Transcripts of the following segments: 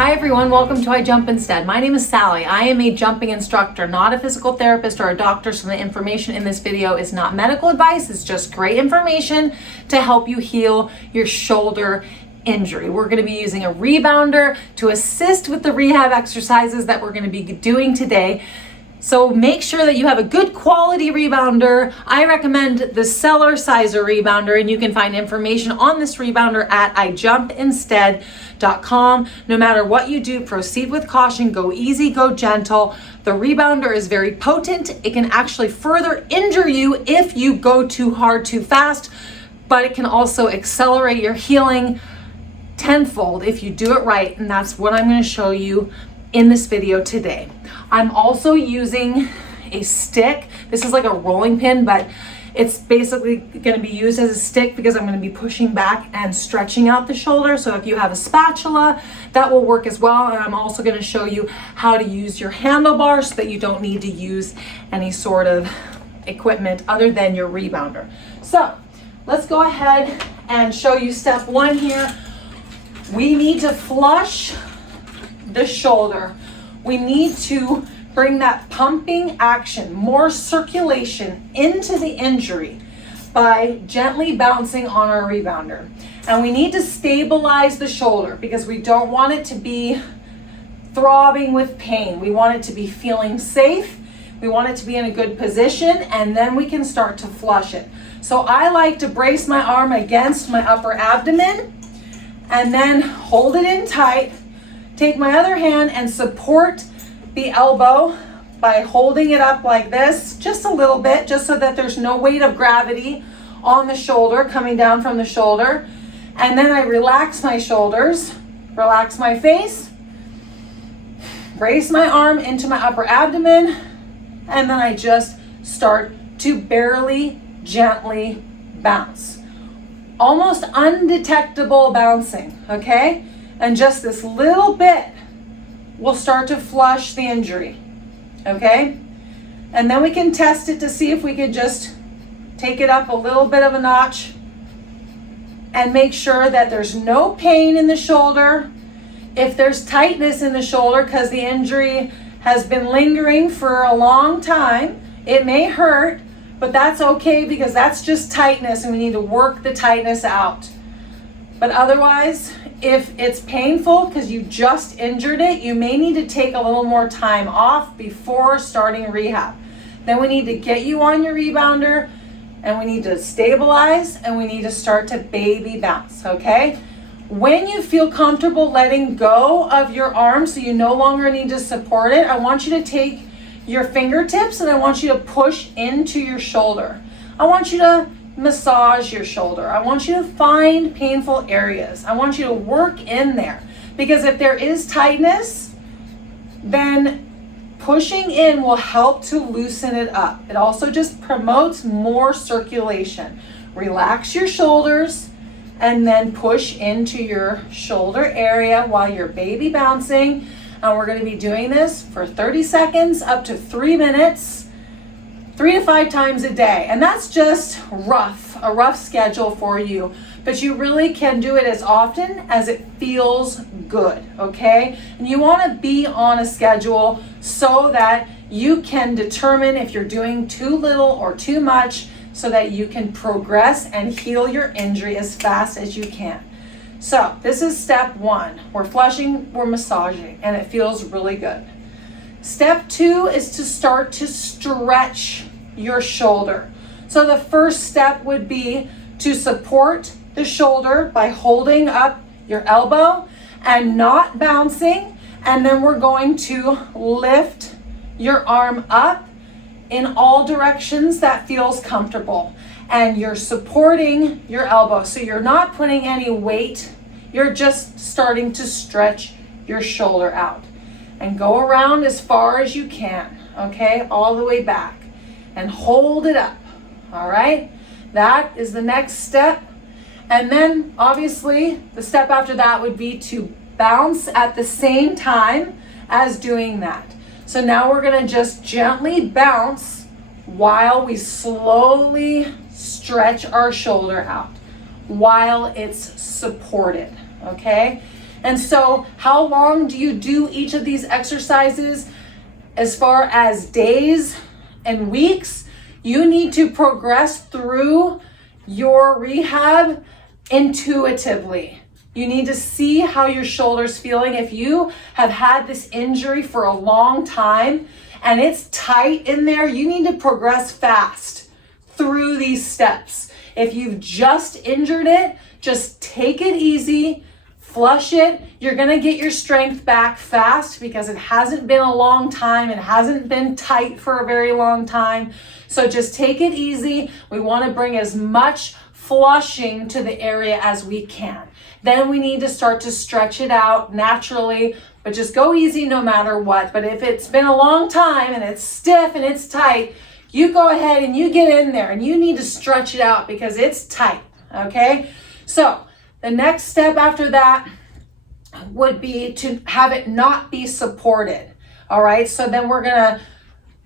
Hi everyone, welcome to I Jump Instead. My name is Sally. I am a jumping instructor, not a physical therapist or a doctor, so the information in this video is not medical advice. It's just great information to help you heal your shoulder injury. We're going to be using a rebounder to assist with the rehab exercises that we're going to be doing today. So make sure that you have a good quality rebounder. I recommend the Cellerciser Rebounder, and you can find information on this rebounder at ijumpinstead.com. No matter what you do, proceed with caution, go easy, go gentle. The rebounder is very potent. It can actually further injure you if you go too hard, too fast, but it can also accelerate your healing tenfold if you do it right, and that's what I'm going to show you in this video today. I'm also using a stick. This is like a rolling pin, but it's basically going to be used as a stick because I'm going to be pushing back and stretching out the shoulder. So if you have a spatula, that will work as well. And I'm also going to show you how to use your handlebar so that you don't need to use any sort of equipment other than your rebounder. So let's go ahead and show you step one here. We need to flush the shoulder. We need to bring that pumping action, more circulation into the injury by gently bouncing on our rebounder. And we need to stabilize the shoulder because we don't want it to be throbbing with pain. We want it to be feeling safe. We want it to be in a good position, and then we can start to flush it. So I like to brace my arm against my upper abdomen and then hold it in tight. Take my other hand and support the elbow by holding it up like this, just a little bit, just so that there's no weight of gravity on the shoulder coming down from the shoulder. And then I relax my shoulders, relax my face, brace my arm into my upper abdomen, and then I just start to barely, gently bounce. Almost undetectable bouncing, okay? And just this little bit will start to flush the injury, okay? And then we can test it to see if we could just take it up a little bit of a notch and make sure that there's no pain in the shoulder. If there's tightness in the shoulder because the injury has been lingering for a long time, it may hurt, but that's okay because that's just tightness and we need to work the tightness out. But otherwise, if it's painful because you just injured it, you may need to take a little more time off before starting rehab. Then we need to get you on your rebounder and we need to stabilize and we need to start to baby bounce, okay? When you feel comfortable letting go of your arm so you no longer need to support it, I want you to take your fingertips and I want you to push into your shoulder. I want you to massage your shoulder. I want you to find painful areas. I want you to work in there because if there is tightness, then pushing in will help to loosen it up. It also just promotes more circulation. Relax your shoulders and then push into your shoulder area while you're baby bouncing. And we're going to be doing this for 30 seconds up to 3 minutes. 3 to 5 times a day. And that's just a rough schedule for you. But you really can do it as often as it feels good, okay? And you want to be on a schedule so that you can determine if you're doing too little or too much so that you can progress and heal your injury as fast as you can. So this is step one. We're flushing, we're massaging, and it feels really good. Step two is to start to stretch your shoulder. So the first step would be to support the shoulder by holding up your elbow and not bouncing. And then we're going to lift your arm up in all directions that feels comfortable. And you're supporting your elbow. So you're not putting any weight. You're just starting to stretch your shoulder out. And go around as far as you can, okay? All the way back. And hold it up, all right? That is the next step. And then obviously the step after that would be to bounce at the same time as doing that. So now we're gonna just gently bounce while we slowly stretch our shoulder out, while it's supported, okay? And so how long do you do each of these exercises? As far as days and weeks, you need to progress through your rehab intuitively. You need to see how your shoulder's feeling. If you have had this injury for a long time and it's tight in there, you need to progress fast through these steps. If you've just injured it, just take it easy, flush it. You're gonna get your strength back fast because it hasn't been a long time. It hasn't been tight for a very long time. So just take it easy. We wanna bring as much flushing to the area as we can. Then we need to start to stretch it out naturally, but just go easy no matter what. But if it's been a long time and it's stiff and it's tight, you go ahead and you get in there and you need to stretch it out because it's tight, okay? So the next step after that would be to have it not be supported, all right? So then we're gonna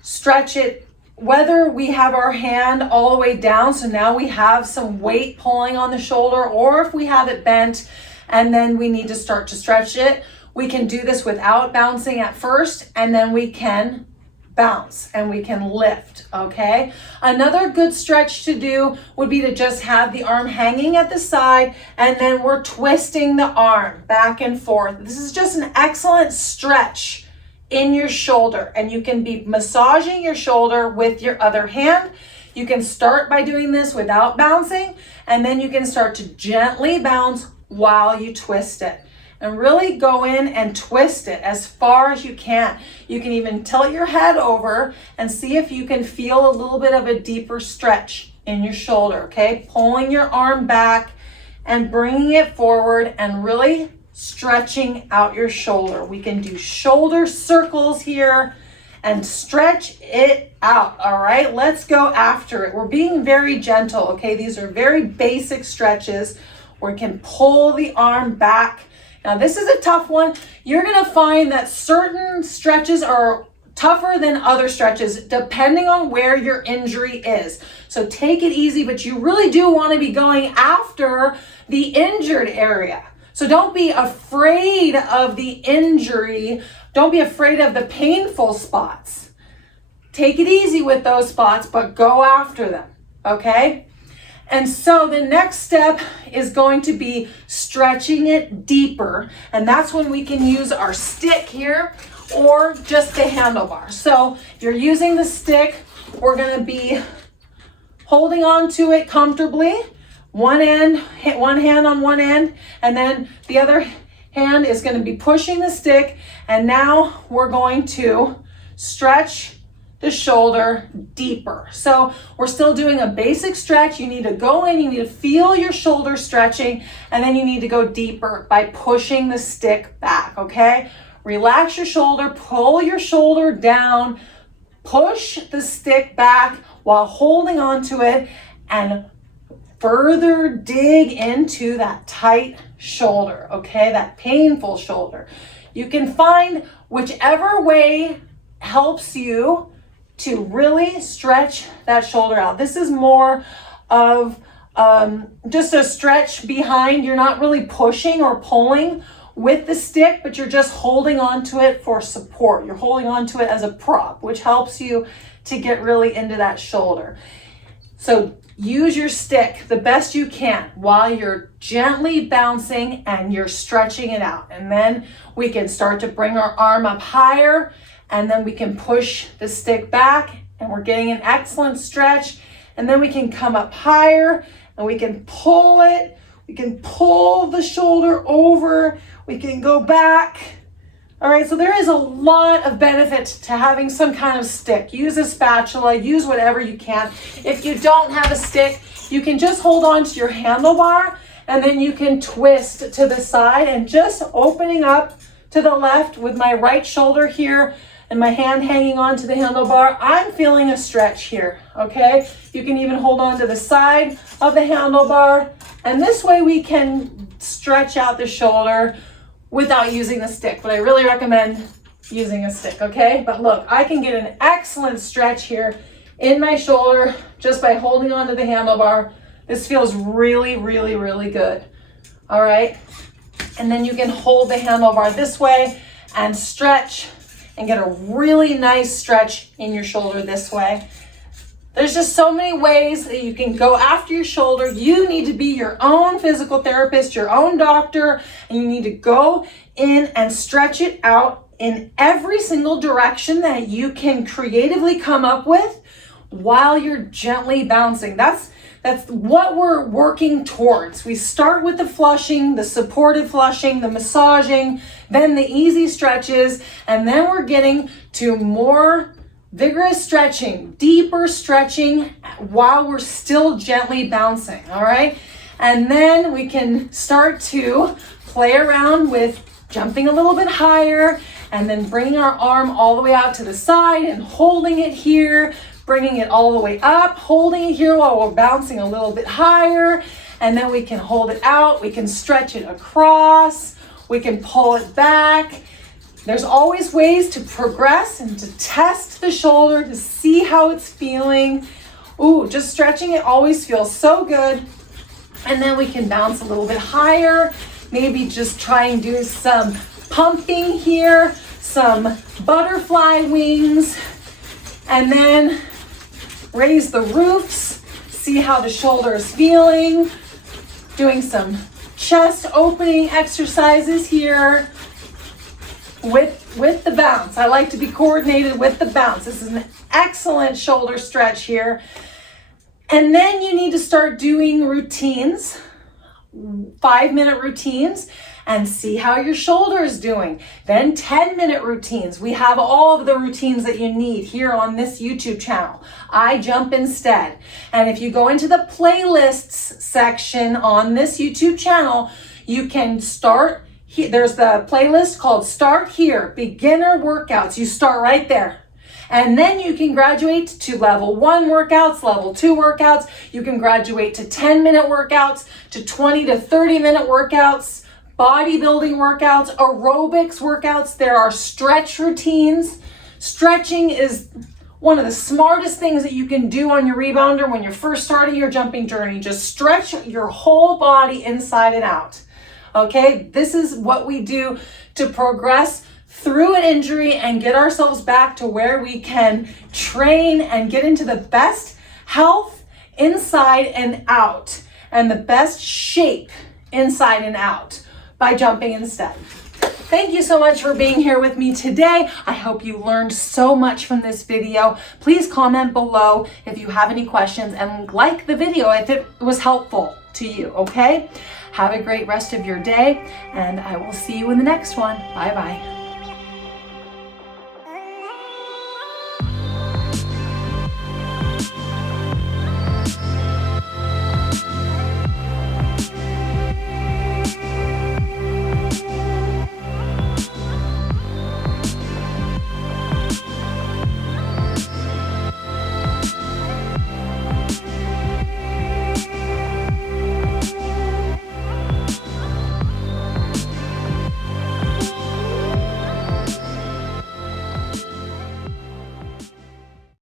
stretch it, whether we have our hand all the way down, so now we have some weight pulling on the shoulder, or if we have it bent and then we need to start to stretch it. We can do this without bouncing at first, and then we can bounce and we can lift, okay? Another good stretch to do would be to just have the arm hanging at the side, and then we're twisting the arm back and forth. This is just an excellent stretch in your shoulder, and you can be massaging your shoulder with your other hand. You can start by doing this without bouncing, and then you can start to gently bounce while you twist it. And really go in and twist it as far as you can. You can even tilt your head over and see if you can feel a little bit of a deeper stretch in your shoulder, okay? Pulling your arm back and bringing it forward and really stretching out your shoulder. We can do shoulder circles here and stretch it out, all right? Let's go after it. We're being very gentle, okay? These are very basic stretches. We can pull the arm back. Now this is a tough one. You're gonna find that certain stretches are tougher than other stretches depending on where your injury is. So take it easy, but you really do wanna be going after the injured area. So don't be afraid of the injury. Don't be afraid of the painful spots. Take it easy with those spots, but go after them, okay? And so the next step is going to be stretching it deeper. And that's when we can use our stick here or just the handlebar. So if you're using the stick, we're gonna be holding on to it comfortably. One hand on one end, and then the other hand is gonna be pushing the stick. And now we're going to stretch the shoulder deeper. So we're still doing a basic stretch. You need to go in, you need to feel your shoulder stretching, and then you need to go deeper by pushing the stick back, okay? Relax your shoulder, pull your shoulder down, push the stick back while holding onto it, and further dig into that tight shoulder, okay? That painful shoulder. You can find whichever way helps you to really stretch that shoulder out. This is more of just a stretch behind. You're not really pushing or pulling with the stick, but you're just holding onto it for support. You're holding onto it as a prop, which helps you to get really into that shoulder. So use your stick the best you can while you're gently bouncing and you're stretching it out. And then we can start to bring our arm up higher, and then we can push the stick back, and we're getting an excellent stretch. And then we can come up higher and we can pull it. We can pull the shoulder over. We can go back. All right, so there is a lot of benefit to having some kind of stick. Use a spatula, use whatever you can. If you don't have a stick, you can just hold on to your handlebar, and then you can twist to the side, and just opening up to the left with my right shoulder here and my hand hanging on to the handlebar, I'm feeling a stretch here, okay? You can even hold on to the side of the handlebar, and this way we can stretch out the shoulder without using the stick, but I really recommend using a stick, okay? But look, I can get an excellent stretch here in my shoulder just by holding on to the handlebar. This feels really, really, really good, all right? And then you can hold the handlebar this way and stretch and get a really nice stretch in your shoulder this way. There's just so many ways that you can go after your shoulder. You need to be your own physical therapist, your own doctor, and you need to go in and stretch it out in every single direction that you can creatively come up with while you're gently bouncing. That's what we're working towards. We start with the flushing, the supported flushing, the massaging, then the easy stretches, and then we're getting to more vigorous stretching, deeper stretching while we're still gently bouncing, all right? And then we can start to play around with jumping a little bit higher and then bringing our arm all the way out to the side and holding it here, bringing it all the way up, holding it here while we're bouncing a little bit higher, and then we can hold it out, we can stretch it across, we can pull it back. There's always ways to progress and to test the shoulder to see how it's feeling. Ooh, just stretching it always feels so good. And then we can bounce a little bit higher, maybe just try and do some pumping here, some butterfly wings, and then raise the roofs, see how the shoulder is feeling, doing some chest opening exercises here with the bounce. I like to be coordinated with the bounce. This is an excellent shoulder stretch here. And then you need to start doing routines, 5-minute routines, and see how your shoulder is doing. Then 10-minute routines. We have all of the routines that you need here on this YouTube channel. I jump instead. And if you go into the playlists section on this YouTube channel, you can start. There's the playlist called Start Here, Beginner Workouts. You start right there. And then you can graduate to level 1 workouts, level 2 workouts. You can graduate to 10-minute workouts, to 20 to 30-minute workouts, bodybuilding workouts, aerobics workouts. There are stretch routines. Stretching is one of the smartest things that you can do on your rebounder when you're first starting your jumping journey. Just stretch your whole body inside and out. Okay, this is what we do to progress through an injury and get ourselves back to where we can train and get into the best health inside and out and the best shape inside and out by jumping instead. Thank you so much for being here with me today. I hope you learned so much from this video. Please comment below if you have any questions and like the video if it was helpful to you, okay? Have a great rest of your day, and I will see you in the next one. Bye-bye.